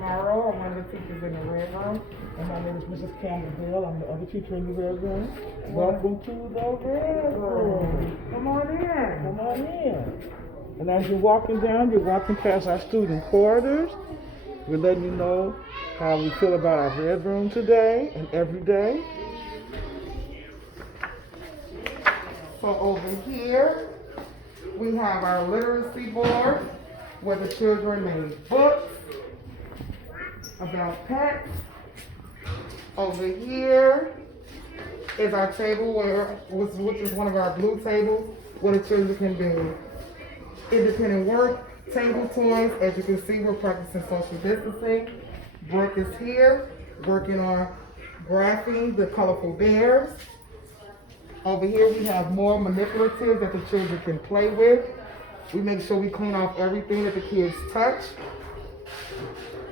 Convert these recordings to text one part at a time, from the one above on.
tomorrow. I'm one of the teachers in the red room. And my name is Mrs. Campbell Hill. I'm the other teacher in the red room. Welcome to the red room. Come on in. Come on in. And as you're walking down, you're walking past our student quarters. We're letting you know how we feel about our red room today and every day. So over here, we have our literacy board where the children make books about pets. Over here is our table, which is one of our blue tables, where the children can do independent work, table toys. As you can see, we're practicing social distancing. Brooke is here, working on graphing the colorful bears. Over here, we have more manipulatives that the children can play with. We make sure we clean off everything that the kids touch.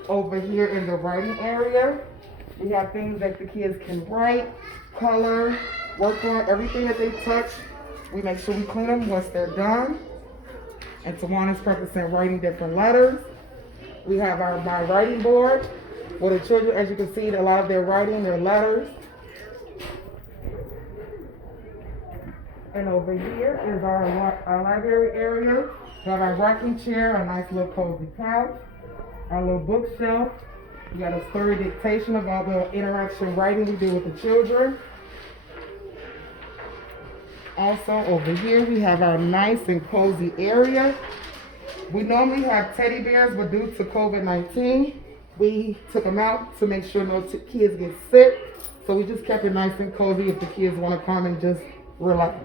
Over here in the writing area, we have things that the kids can write, color, work on, everything that they touch. We make sure we clean them once they're done. And Tawana's practicing writing different letters. We have my writing board, where the children, as you can see, a lot of their writing, their letters. And over here is our library area. We have our rocking chair, a nice little cozy couch, our little bookshelf. We got a story dictation of all the interaction writing we do with the children. Also over here we have our nice and cozy area. We normally have teddy bears, but due to COVID-19, we took them out to make sure no kids get sick. So we just kept it nice and cozy if the kids want to come and just relax.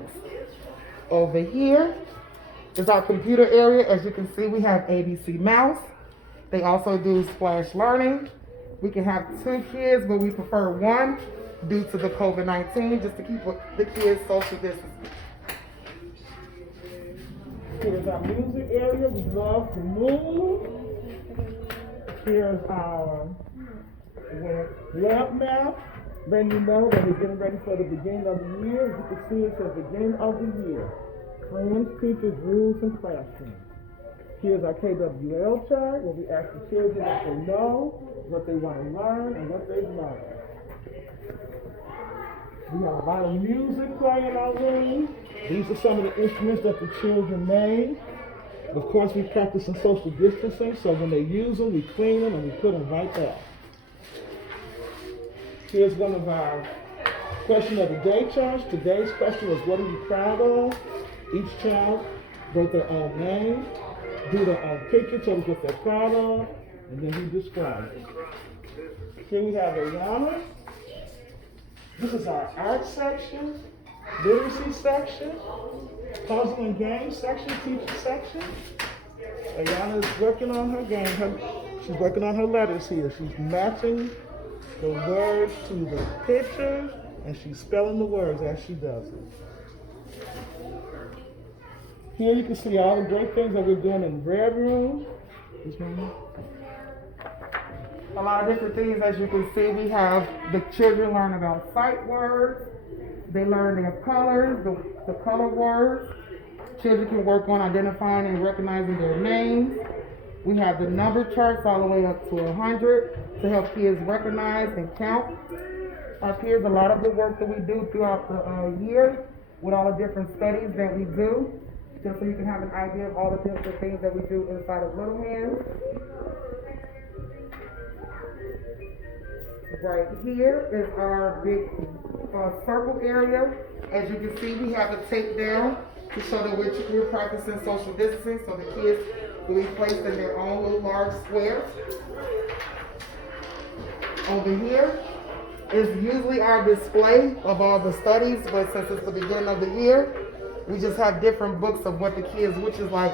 Over here is our computer area. As you can see, we have ABC Mouse. They also do Splash Learning. We can have 2 kids, but we prefer 1 due to the COVID-19, just to keep the kids social distancing. Here's our music area. We love to move. Here's our web map, letting you know that we're getting ready for the beginning of the year. As you can see, it says beginning of the year. Friends, teachers, rules, and classrooms. Here's our KWL chart, where we ask the children what they know, what they want to learn, and what they've learned. We have a lot of music playing in our room. These are some of the instruments that the children made. Of course, we practice in social distancing, so when they use them, we clean them and we put them right back. Here's one of our question of the day charts. Today's question was, what are you proud of? Each child wrote their own name, drew their own picture, told us what they're proud of, and then we described it. Here we have Ayana. This is our art section, literacy section, puzzle and game section, teacher section. Ayana is working on her game. She's working on her letters here. She's matching the words to the pictures, and she's spelling the words as she does it. Here you can see all the great things that we're doing in the red room. A lot of different things, as you can see. We have the children learn about sight words. They learn their colors, the color words. Children can work on identifying and recognizing their names. We have the number charts all the way up to 100 to help kids recognize and count. Up here's a lot of the work that we do throughout the year with all the different studies that we do, just so you can have an idea of all the different things that we do inside of Little Hands. Right here is our big circle area. As you can see, we have a tape down to show that we're practicing social distancing, so the kids will be placed in their own little large squares. Over here is usually our display of all the studies, but since it's the beginning of the year, we just have different books of what the kids, which is like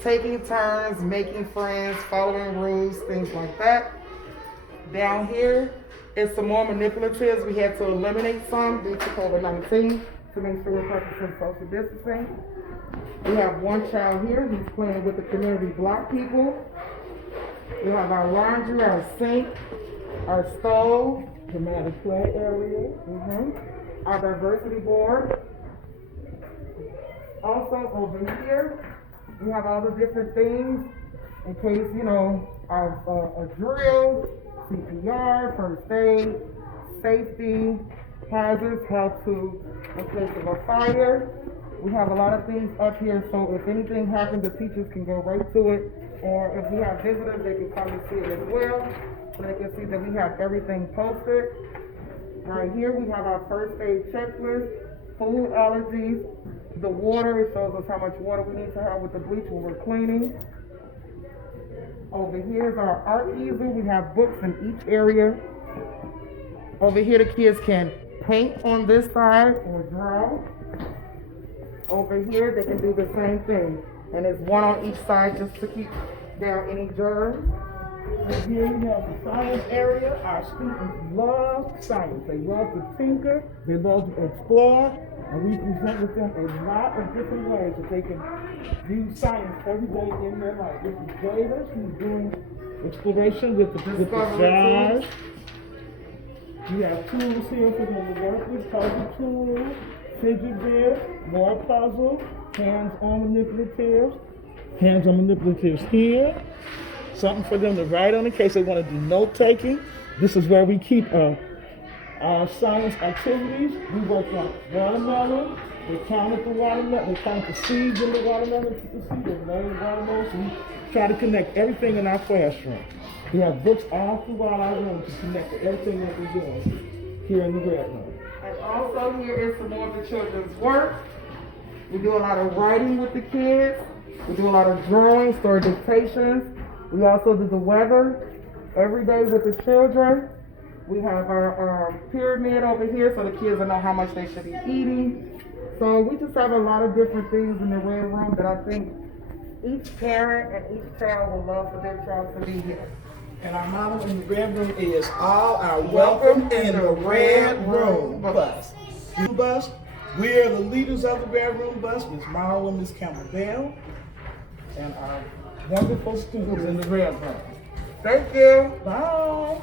taking turns, making friends, following rules, things like that. Down here is some more manipulatives. We had to eliminate some due to COVID-19 to make sure we're practicing social distancing. We have one child here. He's playing with the community block people. We have our laundry, our sink, our stove, Dramatic play area. Our diversity board. Also over here, we have all the different things in case, a drill, CPR, first aid, safety, hazards, how to in case of a fire. We have a lot of things up here, so if anything happens, the teachers can go right to it. Or if we have visitors, they can come and see it as well, so they can see that we have everything posted. Right here, we have our first aid checklist, food allergies, the water. It shows us how much water we need to have with the bleach when we're cleaning. Over here is our art easel. We have books in each area. Over here, the kids can paint on this side or draw. Over here, they can do the same thing. And it's one on each side just to keep down any germs. And here we have the science area. Our students love science. They love to tinker. They love to explore. And we present with them a lot of different ways that they can use science every day in their life. This is Davis, who's doing exploration with the jars. We have tools here for them to work with, puzzle tools, fidget bits, more puzzles, hands-on manipulatives here. Something for them to write on in case they want to do note-taking. This is where we keep our science activities. We work on watermelon. They counted the watermelon. They count the seeds in the watermelon. You can see the main watermelon. So we try to connect everything in our classroom. We have books all throughout our room to connect to everything that we're doing here in the red room. And also here is some more of the children's work. We do a lot of writing with the kids. We do a lot of drawing, story dictations. We also do the weather every day with the children. We have our pyramid over here so the kids will know how much they should be eating. So we just have a lot of different things in the red room that I think each parent and each child would love for their child to be here. And our motto in the red room is all are welcome in the red room bus. We're the leaders of the red room bus, Ms. Marla and Ms. Campbell Bell, and our wonderful students in the red room. Thank you. Bye.